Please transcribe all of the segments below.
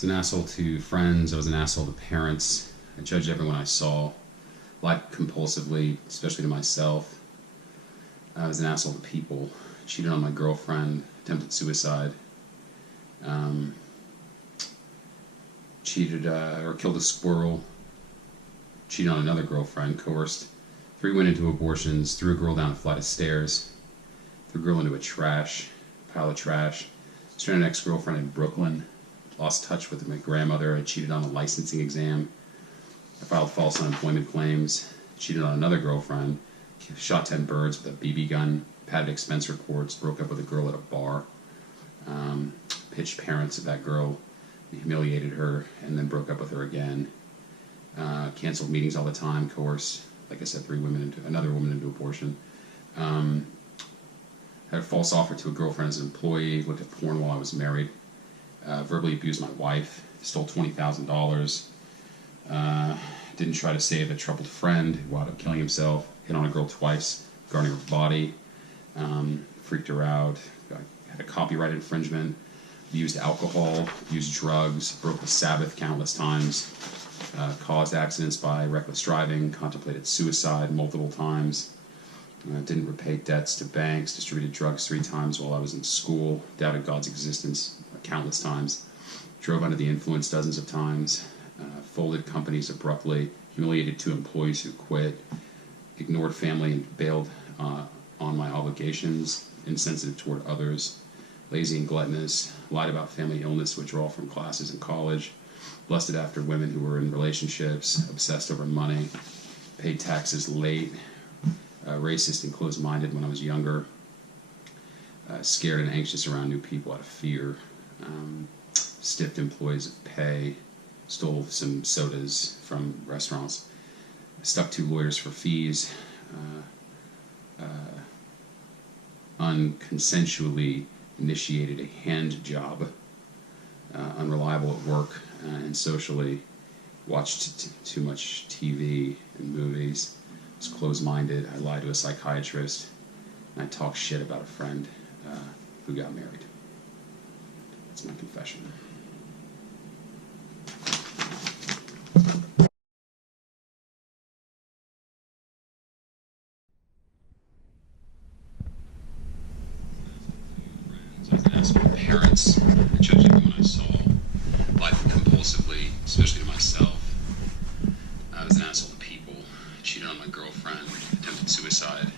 was an asshole to friends. I was an asshole to parents. I judged everyone I saw. Lied compulsively, especially to myself. I was an asshole to people. Cheated on my girlfriend. Attempted suicide. Cheated or killed a squirrel. Cheated on another girlfriend. Coerced 3 went into abortions. Threw a girl down a flight of stairs. Threw a girl into a pile of trash. Stranded an ex-girlfriend in Brooklyn. Lost touch with my grandmother. I cheated on a licensing exam. I filed false unemployment claims. Cheated on another girlfriend. Shot 10 birds with a BB gun. Padded expense reports. Broke up with a girl at a bar. Pitched parents of that girl. Humiliated her and then broke up with her again. Canceled meetings all the time. Coerced, like I said, another woman into abortion. Had a false offer to a girlfriend as an employee. Looked at porn while I was married. Verbally abused my wife. Stole $20,000. Didn't try to save a troubled friend who wound up killing himself. Hit on a girl twice, guarding her body. Freaked her out. Had a copyright infringement. Used alcohol. Used drugs. Broke the Sabbath countless times. Caused accidents by reckless driving. Contemplated suicide multiple times. Didn't repay debts to banks. Distributed drugs 3 times while I was in school. Doubted God's existence countless times. Drove under the influence dozens of times. Folded companies abruptly. Humiliated 2 employees who quit. Ignored family and bailed on my obligations. Insensitive toward others. Lazy and gluttonous. Lied about family illness, withdrawal from classes in college. Lusted after women who were in relationships. Obsessed over money. Paid taxes late. Racist and closed-minded when I was younger. Scared and anxious around new people out of fear. Stiffed employees of pay. Stole some sodas from restaurants. Stuck 2 lawyers for fees. Unconsensually initiated a hand job. Unreliable at work and socially. Watched too much TV and movies. Was closed-minded. I lied to a psychiatrist. And I talked shit about a friend who got married. That's my confession. I was an asshole to parents. I judged everyone I saw. Lied compulsively, especially to myself. I was an asshole to people. Cheated on my girlfriend. Attempted suicide.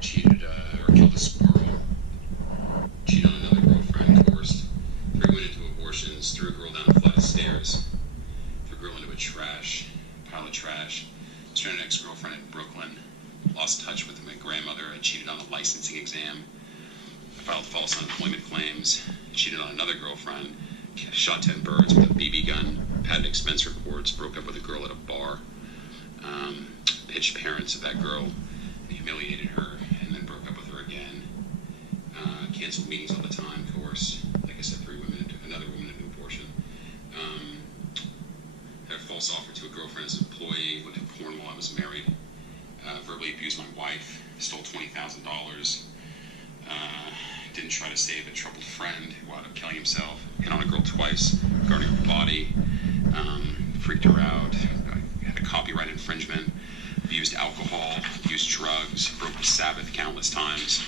Cheated or killed a squirrel. Cheated on another girlfriend. Coerced 3 went into abortions. Threw a girl down a flight of stairs. Threw a girl into a pile of trash. Stranded an ex-girlfriend in Brooklyn. Lost touch with my grandmother. I cheated on a licensing exam. I filed false unemployment claims. Cheated on another girlfriend. Shot 10 birds with a BB gun. Padded expense reports. Broke up with a girl at a bar. Pitched parents of that girl. Humiliated her and then broke up with her again. Canceled meetings all the time. Coerced, like I said, another woman into abortion. Had a false offer to a girlfriend as an employee. Looked at porn while I was married. Verbally abused my wife. Stole $20,000. Didn't try to save a troubled friend who wound up killing himself. Hit on a girl twice, guarding her body. Freaked her out. Had a copyright infringement. Used alcohol. Used drugs. Broke the Sabbath countless times.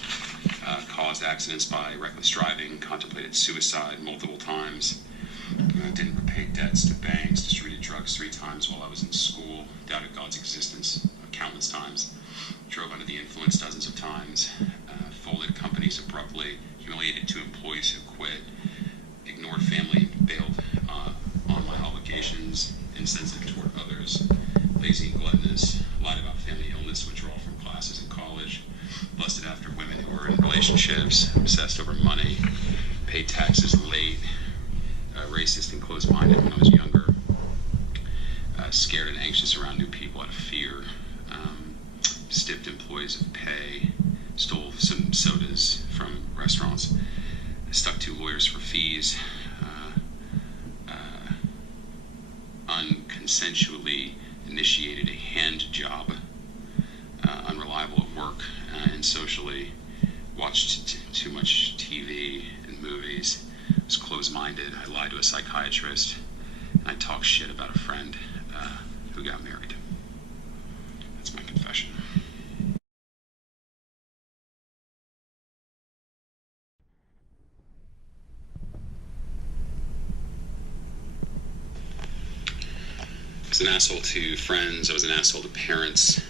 Caused accidents by reckless driving. Contemplated suicide multiple times. Didn't repay debts to banks. Distributed drugs 3 times while I was in school. Doubted God's existence countless times. Drove under the influence dozens of times. Folded companies abruptly. Humiliated 2 employees who quit. Ignored family and bailed on my obligations. Insensitive toward others. Lazy and gluttonous. Lied about family illness, withdrawal from classes in college. Lusted after women who were in relationships. Obsessed over money. Paid taxes late. Racist and closed-minded when I was younger. Scared and anxious around new people out of fear. Stiffed employees of pay. Stole some sodas from restaurants. Stuck 2 lawyers for fees. Unconsensually initiated a hand job. Unreliable at work and socially. Watched too much TV and movies. closed-minded. I lied to a psychiatrist, and I talked shit about a friend who got married. That's my confession. I was an asshole to friends. I was an asshole to parents.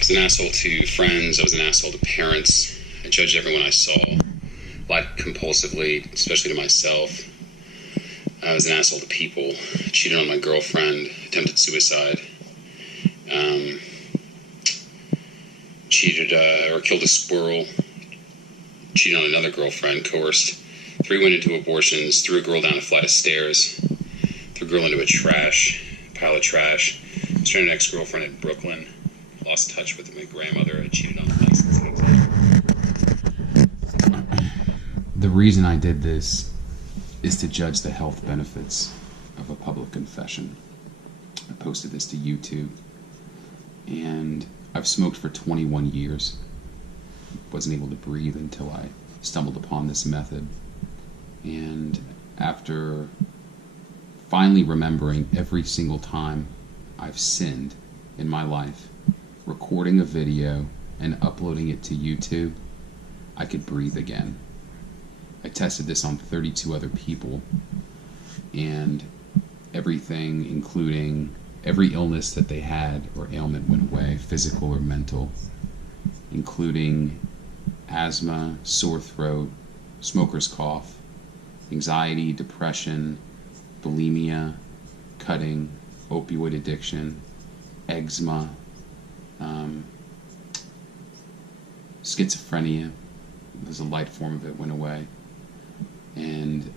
I was an asshole to friends. I was an asshole to parents. I judged everyone I saw. Lied compulsively, especially to myself. I was an asshole to people. Cheated on my girlfriend. Attempted suicide. Cheated or killed a squirrel. Cheated on another girlfriend. Coerced. 3 went into abortions. Threw a girl down a flight of stairs. Threw a girl into a pile of trash. Stranded an ex-girlfriend in Brooklyn. Lost touch with my grandmother. I cheated on the licensing exam. The reason I did this is to judge the health benefits of a public confession. I posted this to YouTube, and I've smoked for 21 years. Wasn't able to breathe until I stumbled upon this method. And after finally remembering every single time I've sinned in my life, recording a video and uploading it to YouTube, I could breathe again. I tested this on 32 other people, and everything, including every illness that they had or ailment, went away, physical or mental, including asthma, sore throat, smoker's cough, anxiety, depression, bulimia, cutting, opioid addiction, eczema, schizophrenia. There's a light form of it, went away. And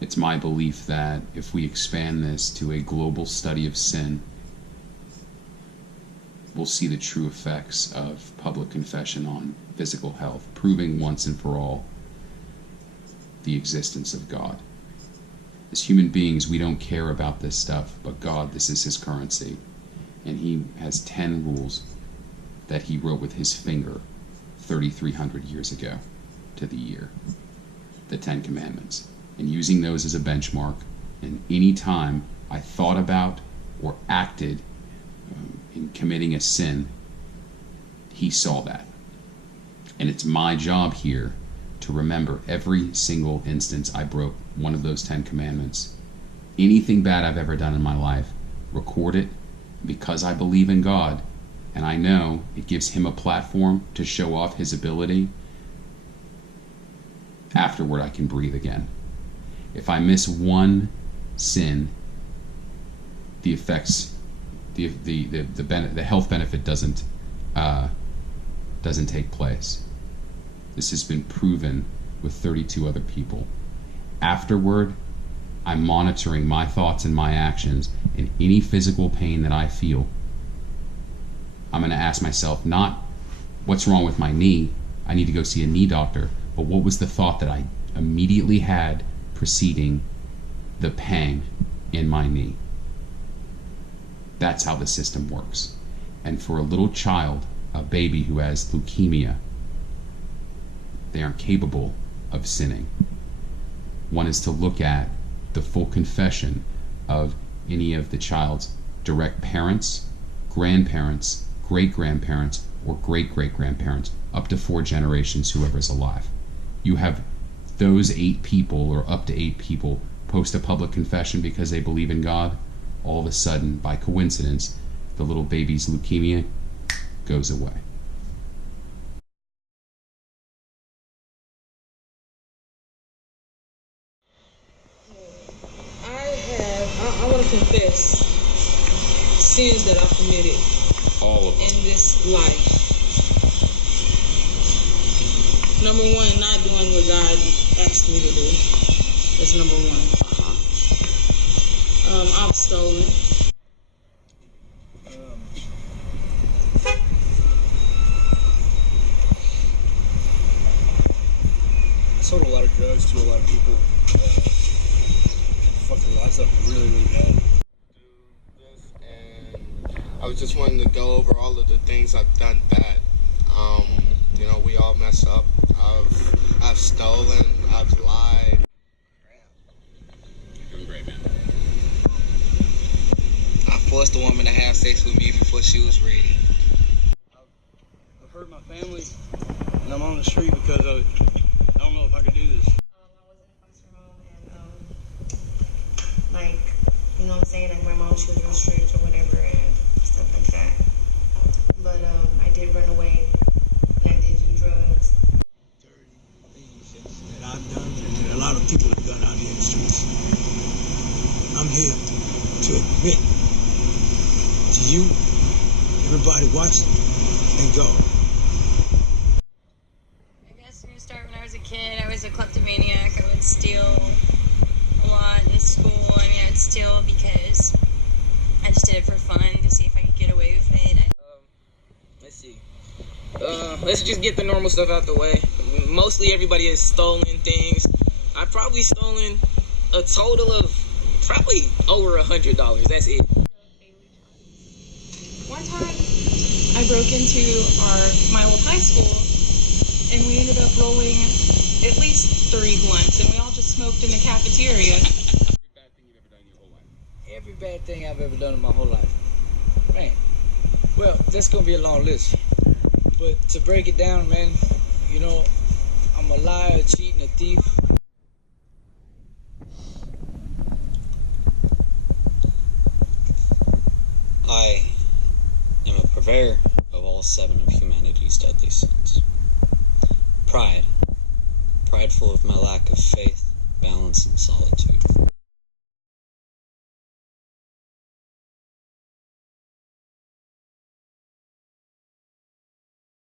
it's my belief that if we expand this to a global study of sin, we'll see the true effects of public confession on physical health, proving once and for all the existence of God. As human beings, we don't care about this stuff, but God, this is his currency. And he has 10 rules that he wrote with his finger 3,300 years ago to the year. The 10 Commandments. And using those as a benchmark, and any time I thought about or acted in committing a sin, he saw that. And it's my job here to remember every single instance I broke one of those 10 Commandments. Anything bad I've ever done in my life, record it, because I believe in God, and I know it gives him a platform to show off his ability. Afterward, I can breathe again. If I miss one sin, the effects, the health benefit doesn't take place. This has been proven with 32 other people. Afterward, I'm monitoring my thoughts and my actions, and any physical pain that I feel, I'm going to ask myself, not what's wrong with my knee, I need to go see a knee doctor, but what was the thought that I immediately had preceding the pang in my knee? That's how the system works. And for a little child, a baby who has leukemia, they aren't capable of sinning. One is to look at the full confession of any of the child's direct parents, grandparents, great-grandparents, or great-great-grandparents, up to 4 generations, whoever's alive. You have those 8 people, or up to 8 people, post a public confession because they believe in God, all of a sudden, by coincidence, the little baby's leukemia goes away. I want to confess sins that I've committed All of them. in this life. Number one, not doing what God asked me to do. That's number one. I've stolen. Sold a lot of drugs to a lot of people. Fucked their lives up really, really bad. And I was just wanting to go over all of the things I've done bad. You know, we all mess up. I've stolen. I've lied. You're doing great, man. I forced a woman to have sex with me before she was ready. I've hurt my family, and I'm on the street because of it. I don't know if I could do this. I was in a foster home, and like, you know what I'm saying, like my mom, she was real strict or whatever and stuff like that. But I did run away and I did do drugs. Dirty things that I've done and that a lot of people have done out here in the streets. I'm here to admit to you, everybody watching, and go. I guess I'm gonna start when I was a kid. I was a kleptomaniac. I would steal a lot in school. I mean, I would steal because I just did it for fun to see if I could get away with it. Let's see. Let's just get the normal stuff out the way. Mostly everybody has stolen things. I've probably stolen a total of probably over $100. That's it. One time, I broke into my old high school, and we ended up rolling at least 3 blunts, and we all just smoked in the cafeteria. Every bad thing I've ever done in my whole life. Man, well, that's gonna be a long list. But to break it down, man, you know, I'm a liar, a cheat, and a thief. I am a purveyor of all 7 of humanity's deadly sins. Pride, prideful of my lack of faith, balance, and solitude.